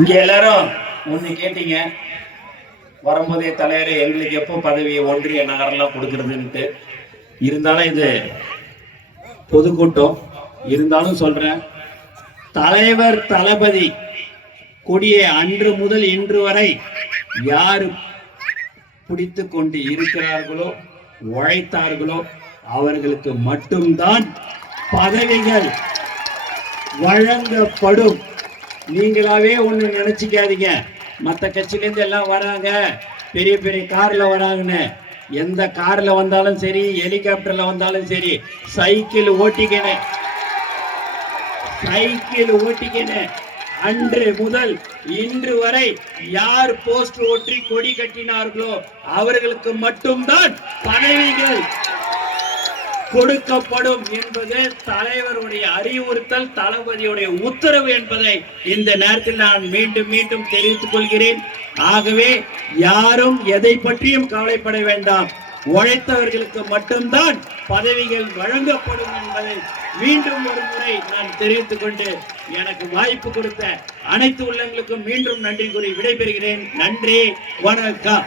இங்க எல்லாரும் ஒண்ணு கேட்டீங்க, வரும்போதே தலைவரே எங்களுக்கு எப்போ பதவி ஒன்றிய நகரெல்லாம் கொடுக்கறதுன்ட்டு. இருந்தாலும் இது பொதுக்கூட்டம், இருந்தாலும் சொல்றேன், தலைவர் தளபதி கொடியை அன்று முதல் இன்று வரை யாரு பிடித்து கொண்டு இருக்கிறார்களோ, உழைத்தார்களோ அவர்களுக்கு மட்டும்தான் பதவிகள் வழங்கப்படும். நீங்களாவே ஒண்ணு நினைச்சுக்காதீங்க, மற்ற கட்சியிலேருந்து எல்லாம் வராங்க, பெரிய பெரிய கார்ல வராங்கன்னு. எந்த கார்ல வந்தாலும் சரி, ஹெலிகாப்டர்ல வந்தாலும் சரி, சைக்கிள் ஓட்டிக்கின அன்று முதல் இன்று வரை யார் போஸ்ட் ஒற்றி கொடி கட்டினார்களோ அவர்களுக்கு மட்டும்தான் பதவிகள் கொடுக்கப்படும் என்பது தலைவருடைய அறிவுறுத்தல், தளபதியுடைய உத்தரவு என்பதை இந்த நேரத்தில் நான் மீண்டும் மீண்டும் தெரிவித்துக் கொள்கிறேன். ஆகவே யாரும் எதை பற்றியும் கவலைப்பட வேண்டாம், உழைத்தவர்களுக்கு மட்டும்தான் பதவிகள் வழங்கப்படும் என்பதை மீண்டும் ஒரு முறை நான் தெரிவித்துக் கொண்டு எனக்கு வாய்ப்பு கொடுத்த அனைத்து உள்ளங்களுக்கும் மீண்டும் நன்றி கூறி விடைபெறுகிறேன். நன்றி, வணக்கம்.